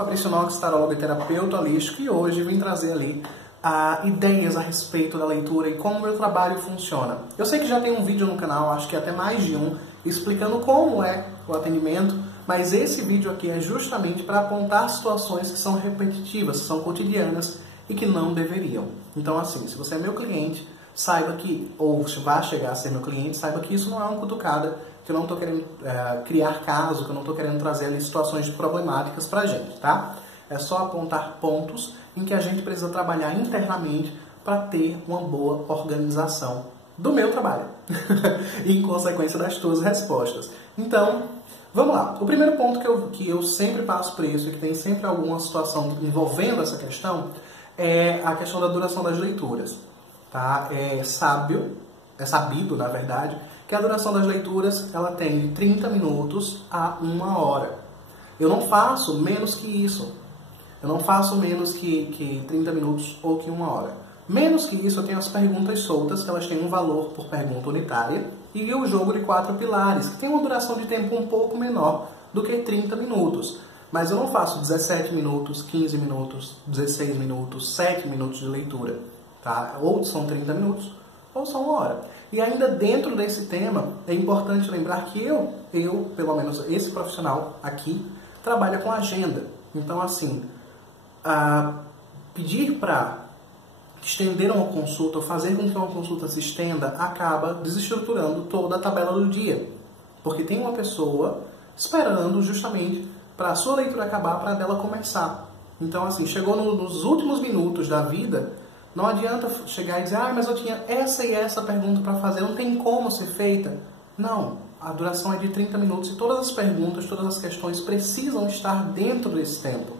Fabrício Nogues, tarólogo e terapeuta holístico, e hoje vim trazer ali ideias a respeito da leitura e como o meu trabalho funciona. Eu sei que já tem um vídeo no canal, acho que até mais de um, explicando como é o atendimento, mas esse vídeo aqui é justamente para apontar situações que são repetitivas, que são cotidianas e que não deveriam. Então assim, se você é meu cliente, saiba que, ou vai chegar a ser meu cliente, saiba que isso não é uma cutucada, que eu não estou querendo criar caso, que eu não estou querendo trazer ali situações problemáticas pra gente, tá? É só apontar pontos em que a gente precisa trabalhar internamente para ter uma boa organização do meu trabalho e em consequência das tuas respostas. Então, vamos lá. O primeiro ponto que eu sempre passo por isso e que tem sempre alguma situação envolvendo essa questão é a questão da duração das leituras. Tá? É sabido, na verdade, que a duração das leituras ela tem de 30 minutos a 1 hora. Eu não faço menos que isso. Eu não faço menos que 30 minutos ou que 1 hora. Menos que isso, eu tenho as perguntas soltas, que elas têm um valor por pergunta unitária, e o jogo de 4 pilares, que tem uma duração de tempo um pouco menor do que 30 minutos. Mas eu não faço 17 minutos, 15 minutos, 16 minutos, 7 minutos de leitura. Tá? Ou são 30 minutos, ou são 1 hora. E ainda dentro desse tema, é importante lembrar que eu, pelo menos esse profissional aqui, trabalha com agenda. Então, assim, pedir para estender uma consulta, ou fazer com que uma consulta se estenda, acaba desestruturando toda a tabela do dia. Porque tem uma pessoa esperando justamente para a sua leitura acabar, para dela começar. Então, assim, chegou nos últimos minutos da vida, não adianta chegar e dizer, mas eu tinha essa e essa pergunta para fazer, não tem como ser feita. Não, a duração é de 30 minutos e todas as perguntas, todas as questões precisam estar dentro desse tempo.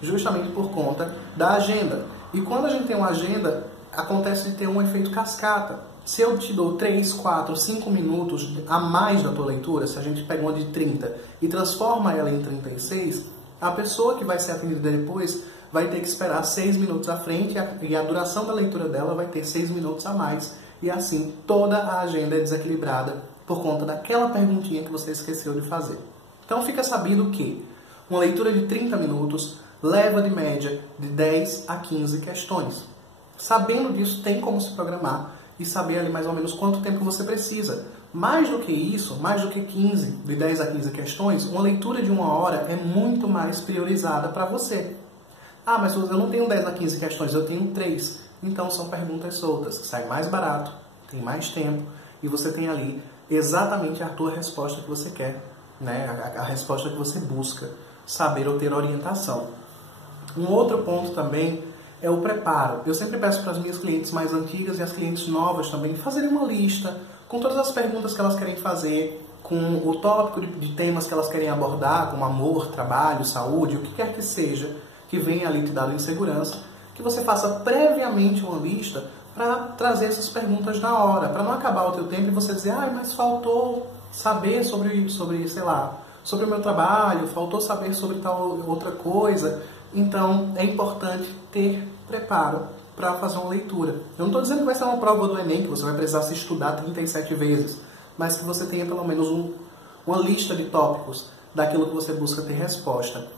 Justamente por conta da agenda. E quando a gente tem uma agenda, acontece de ter um efeito cascata. Se eu te dou 3, 4, 5 minutos a mais da tua leitura, se a gente pega uma de 30 e transforma ela em 36, a pessoa que vai ser atendida depois vai ter que esperar 6 minutos à frente e a duração da leitura dela vai ter 6 minutos a mais. E assim, toda a agenda é desequilibrada por conta daquela perguntinha que você esqueceu de fazer. Então fica sabido que uma leitura de 30 minutos leva de média de 10 a 15 questões. Sabendo disso, tem como se programar e saber ali mais ou menos quanto tempo você precisa. Mais do que isso, mais do que 15, de 10 a 15 questões, uma leitura de 1 hora é muito mais priorizada para você. Mas eu não tenho 10 a 15 questões, eu tenho 3. Então são perguntas soltas, que sai mais barato, tem mais tempo e você tem ali exatamente a tua resposta que você quer, né? A resposta que você busca, saber ou ter orientação. Um outro ponto também é o preparo. Eu sempre peço para as minhas clientes mais antigas e as clientes novas também fazerem uma lista com todas as perguntas que elas querem fazer, com o tópico de temas que elas querem abordar, como amor, trabalho, saúde, o que quer que seja, que venha ali te dar insegurança, que você faça previamente uma lista para trazer essas perguntas na hora, para não acabar o teu tempo e você dizer, mas faltou saber sobre, sei lá, sobre o meu trabalho, faltou saber sobre tal outra coisa. Então, é importante ter preparo para fazer uma leitura. Eu não estou dizendo que vai ser uma prova do Enem, que você vai precisar se estudar 37 vezes, mas que você tenha pelo menos uma lista de tópicos daquilo que você busca ter resposta.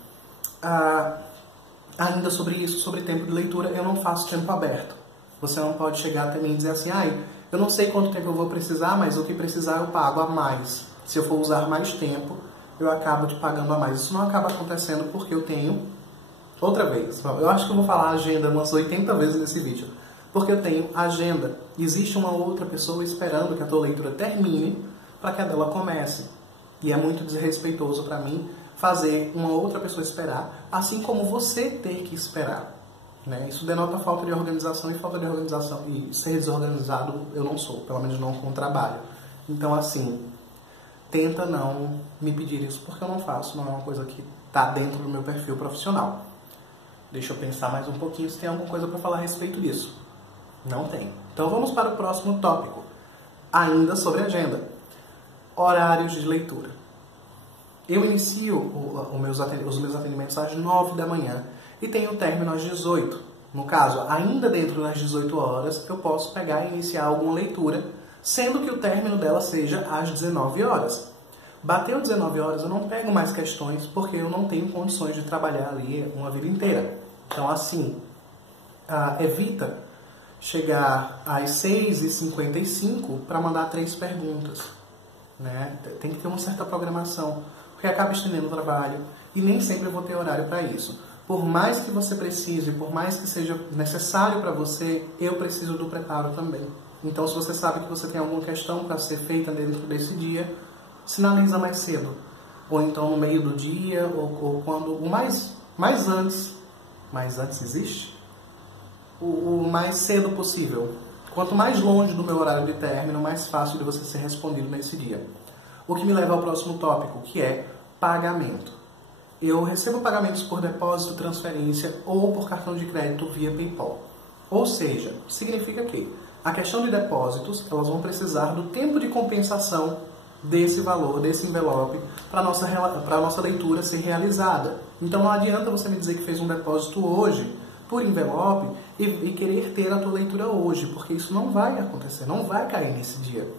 Ainda sobre isso, sobre tempo de leitura, eu não faço tempo aberto. Você não pode chegar até mim e dizer assim, eu não sei quanto tempo eu vou precisar, mas o que precisar eu pago a mais. Se eu for usar mais tempo, eu acabo te pagando a mais. Isso não acaba acontecendo porque eu tenho... Outra vez, eu acho que eu vou falar agenda umas 80 vezes nesse vídeo. Porque eu tenho agenda. Existe uma outra pessoa esperando que a tua leitura termine para que a dela comece. E é muito desrespeitoso para mim fazer uma outra pessoa esperar, assim como você ter que esperar. Né? Isso denota falta de organização, e falta de organização, e ser desorganizado eu não sou, pelo menos não com o trabalho. Então, assim, tenta não me pedir isso, porque eu não faço, não é uma coisa que está dentro do meu perfil profissional. Deixa eu pensar mais um pouquinho se tem alguma coisa para falar a respeito disso. Não tem. Então vamos para o próximo tópico, ainda sobre agenda. Horários de leitura. Eu inicio os meus atendimentos às 9 da manhã e tenho término às 18. No caso, ainda dentro das 18 horas, eu posso pegar e iniciar alguma leitura, sendo que o término dela seja às 19 horas. Bateu 19 horas, eu não pego mais questões porque eu não tenho condições de trabalhar ali uma vida inteira. Então, assim, evita chegar às 6h55 para mandar 3 perguntas. Né? Tem que ter uma certa programação, porque acaba estendendo o trabalho e nem sempre eu vou ter horário para isso. Por mais que você precise, por mais que seja necessário para você, eu preciso do preparo também. Então, se você sabe que você tem alguma questão para ser feita dentro desse dia, sinaliza mais cedo. Ou então no meio do dia, ou quando... O mais antes... Mais antes existe? O mais cedo possível. Quanto mais longe do meu horário de término, mais fácil de você ser respondido nesse dia. O que me leva ao próximo tópico, que é pagamento. Eu recebo pagamentos por depósito, transferência ou por cartão de crédito via PayPal. Ou seja, significa que a questão de depósitos, elas vão precisar do tempo de compensação desse valor, desse envelope, para a nossa leitura ser realizada. Então não adianta você me dizer que fez um depósito hoje por envelope e querer ter a tua leitura hoje, porque isso não vai acontecer, não vai cair nesse dia.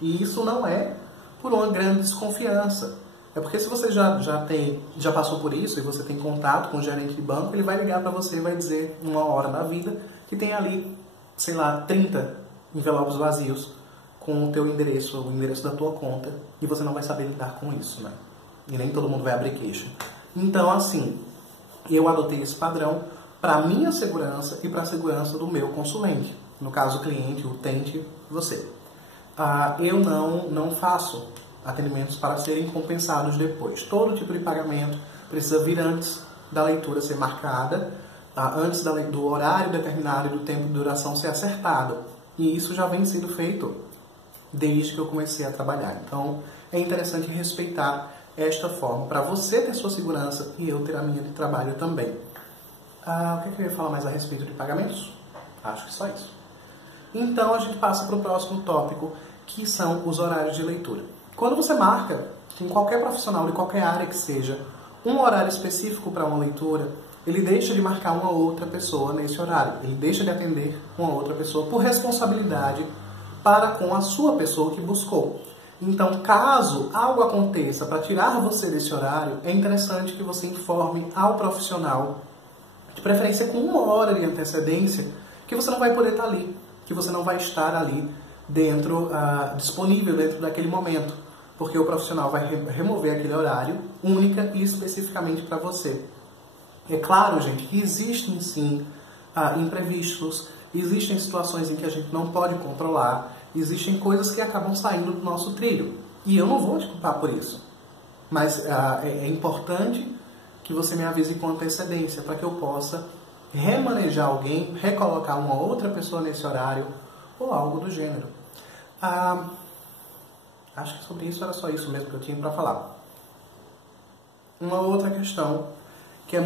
E isso não é por uma grande desconfiança. É porque se você já passou por isso e você tem contato com o gerente de banco, ele vai ligar para você e vai dizer, numa hora da vida, que tem ali, sei lá, 30 envelopes vazios com o teu endereço, o endereço da tua conta, e você não vai saber lidar com isso, né? E nem todo mundo vai abrir queixa. Então, assim, eu adotei esse padrão para a minha segurança e para a segurança do meu consulente. No caso, o cliente, o utente, você. Eu não faço atendimentos para serem compensados depois. Todo tipo de pagamento precisa vir antes da leitura ser marcada, antes do horário determinado e do tempo de duração ser acertado. E isso já vem sendo feito desde que eu comecei a trabalhar. Então, é interessante respeitar esta forma, para você ter sua segurança e eu ter a minha de trabalho também. O que eu ia falar mais a respeito de pagamentos? Acho que só isso. Então, a gente passa para o próximo tópico, que são os horários de leitura. Quando você marca, com qualquer profissional de qualquer área que seja, um horário específico para uma leitura, ele deixa de marcar uma outra pessoa nesse horário. Ele deixa de atender uma outra pessoa por responsabilidade para com a sua pessoa que buscou. Então, caso algo aconteça para tirar você desse horário, é interessante que você informe ao profissional, de preferência com 1 hora de antecedência, que você não vai poder estar ali, que você não vai estar ali dentro, disponível dentro daquele momento, porque o profissional vai remover aquele horário única e especificamente para você. É claro, gente, que existem sim imprevistos, existem situações em que a gente não pode controlar, existem coisas que acabam saindo do nosso trilho. E eu não vou te culpar por isso. Mas é importante que você me avise com antecedência para que eu possa remanejar alguém, recolocar uma outra pessoa nesse horário ou algo do gênero. Acho que sobre isso era só isso mesmo que eu tinha para falar. Uma outra questão que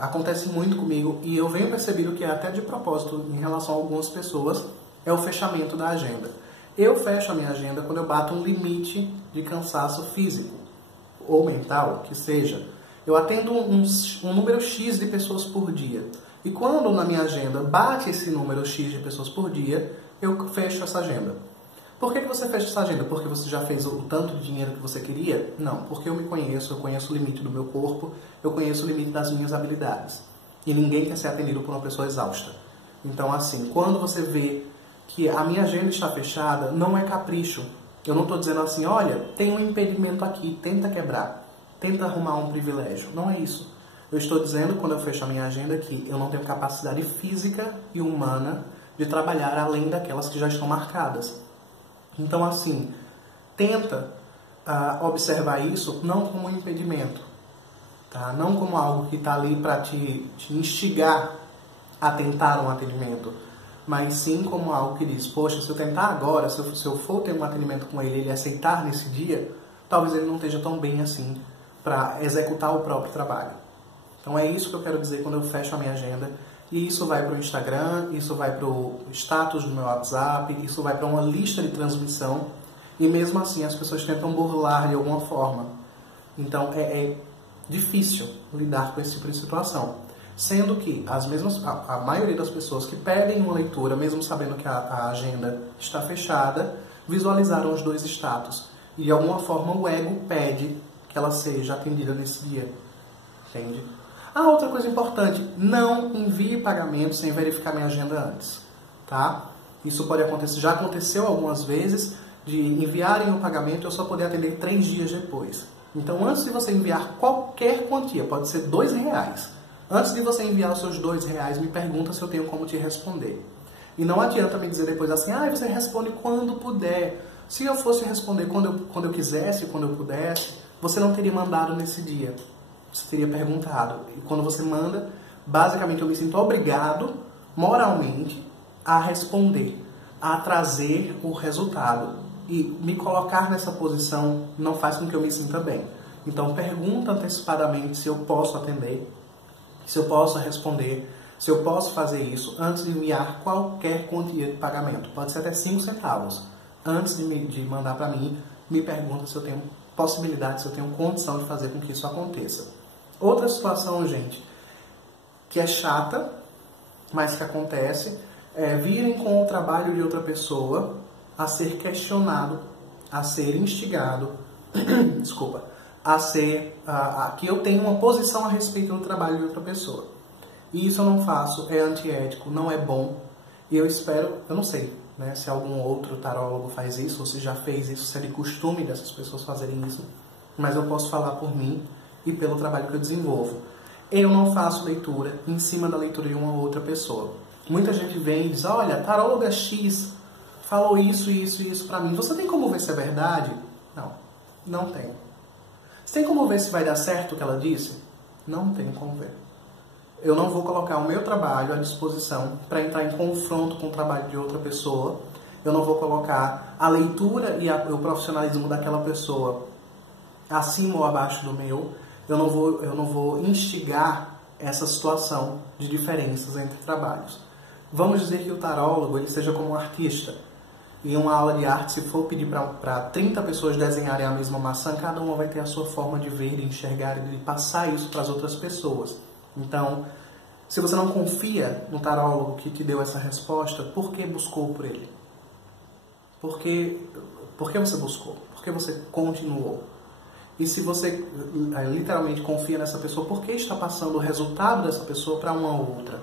acontece muito comigo e eu venho percebendo que é até de propósito em relação a algumas pessoas, é o fechamento da agenda. Eu fecho a minha agenda quando eu bato um limite de cansaço físico ou mental, que seja. Eu atendo um número X de pessoas por dia. E quando na minha agenda bate esse número X de pessoas por dia, eu fecho essa agenda. Por que você fecha essa agenda? Porque você já fez o tanto de dinheiro que você queria? Não, porque eu me conheço, eu conheço o limite do meu corpo, eu conheço o limite das minhas habilidades. E ninguém quer ser atendido por uma pessoa exausta. Então, assim, quando você vê que a minha agenda está fechada, não é capricho. Eu não estou dizendo assim, olha, tem um impedimento aqui, tenta quebrar, tenta arrumar um privilégio. Não é isso. Eu estou dizendo, quando eu fecho a minha agenda, que eu não tenho capacidade física e humana de trabalhar além daquelas que já estão marcadas. Então, assim, tenta observar isso não como um impedimento, tá? Não como algo que está ali para te instigar a tentar um atendimento, mas sim como algo que diz, poxa, se eu tentar agora, se eu for ter um atendimento com ele e ele aceitar nesse dia, talvez ele não esteja tão bem assim para executar o próprio trabalho. Então é isso que eu quero dizer quando eu fecho a minha agenda. E isso vai para o Instagram, isso vai para o status do meu WhatsApp, isso vai para uma lista de transmissão. E mesmo assim as pessoas tentam burlar de alguma forma. Então é difícil lidar com esse tipo de situação. Sendo que a maioria das pessoas que pedem uma leitura, mesmo sabendo que a agenda está fechada, visualizaram os dois status. E de alguma forma o ego pede que ela seja atendida nesse dia. Entende? Outra coisa importante, não envie pagamento sem verificar minha agenda antes. Tá? Isso pode acontecer, já aconteceu algumas vezes, de enviarem o pagamento e eu só poder atender 3 dias depois. Então, antes de você enviar qualquer quantia, pode ser R$2, antes de você enviar os seus R$2, me pergunta se eu tenho como te responder. E não adianta me dizer depois assim, você responde quando puder. Se eu fosse responder quando eu quisesse, quando eu pudesse, você não teria mandado nesse dia. Você teria perguntado. E quando você manda, basicamente eu me sinto obrigado, moralmente, a responder, a trazer o resultado. E me colocar nessa posição não faz com que eu me sinta bem. Então pergunta antecipadamente se eu posso atender, se eu posso responder, se eu posso fazer isso antes de enviar qualquer quantia de pagamento. Pode ser até 5 centavos. Antes de mandar para mim, me pergunta se eu tenho possibilidade, se eu tenho condição de fazer com que isso aconteça. Outra situação, gente, que é chata, mas que acontece, é virem com o trabalho de outra pessoa a ser questionado, a ser instigado, desculpa, que eu tenho uma posição a respeito do trabalho de outra pessoa. E isso eu não faço, é antiético, não é bom. E eu espero, eu não sei, né, se algum outro tarólogo faz isso, ou se já fez isso, se é de costume dessas pessoas fazerem isso, mas eu posso falar por mim e pelo trabalho que eu desenvolvo. Eu não faço leitura em cima da leitura de uma outra pessoa. Muita gente vem e diz, olha, a taróloga X falou isso, isso e isso pra mim. Você tem como ver se é verdade? Não tenho. Você tem como ver se vai dar certo o que ela disse? Não tenho como ver. Eu não vou colocar o meu trabalho à disposição para entrar em confronto com o trabalho de outra pessoa. Eu não vou colocar a leitura e o profissionalismo daquela pessoa acima ou abaixo do meu. Eu não vou instigar essa situação de diferenças entre trabalhos. Vamos dizer que o tarólogo ele seja como um artista. Em uma aula de arte, se for pedir para 30 pessoas desenharem a mesma maçã, cada uma vai ter a sua forma de ver, de enxergar e de passar isso para as outras pessoas. Então, se você não confia no tarólogo que te deu essa resposta, por que buscou por ele? Por que você buscou? Por que você continuou? E se você literalmente confia nessa pessoa, por que está passando o resultado dessa pessoa para uma outra?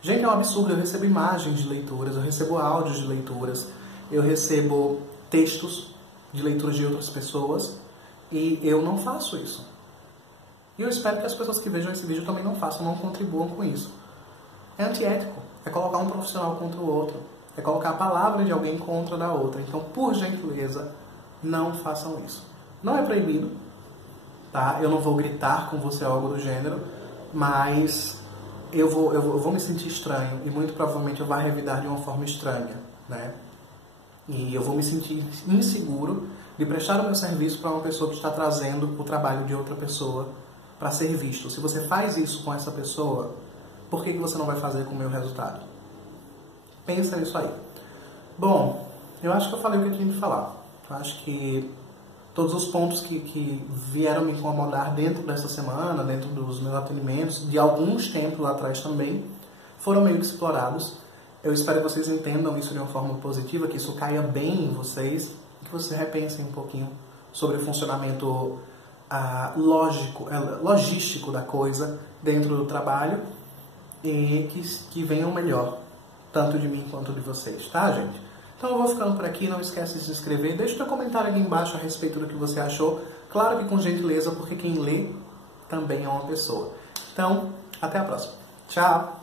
Gente, é um absurdo. Eu recebo imagens de leituras, eu recebo áudios de leituras, eu recebo textos de leituras de outras pessoas e eu não faço isso. E eu espero que as pessoas que vejam esse vídeo também não façam, não contribuam com isso. É antiético. É colocar um profissional contra o outro. É colocar a palavra de alguém contra a da outra. Então, por gentileza, não façam isso. Não é proibido, tá? Eu não vou gritar com você algo do gênero, mas eu vou me sentir estranho e muito provavelmente eu vou revidar de uma forma estranha, né? E eu vou me sentir inseguro de prestar o meu serviço para uma pessoa que está trazendo o trabalho de outra pessoa para ser visto. Se você faz isso com essa pessoa, por que você não vai fazer com o meu resultado? Pensa nisso aí. Bom, eu acho que eu falei o que eu tinha de falar. Eu acho que todos os pontos que vieram me incomodar dentro dessa semana, dentro dos meus atendimentos, de alguns tempos lá atrás também, foram meio que explorados. Eu espero que vocês entendam isso de uma forma positiva, que isso caia bem em vocês, que vocês repensem um pouquinho sobre o funcionamento logístico da coisa dentro do trabalho e que venham melhor, tanto de mim quanto de vocês, tá, gente? Então eu vou ficando por aqui, não esquece de se inscrever, deixa o seu comentário aqui embaixo a respeito do que você achou, claro que com gentileza, porque quem lê também é uma pessoa. Então, até a próxima. Tchau!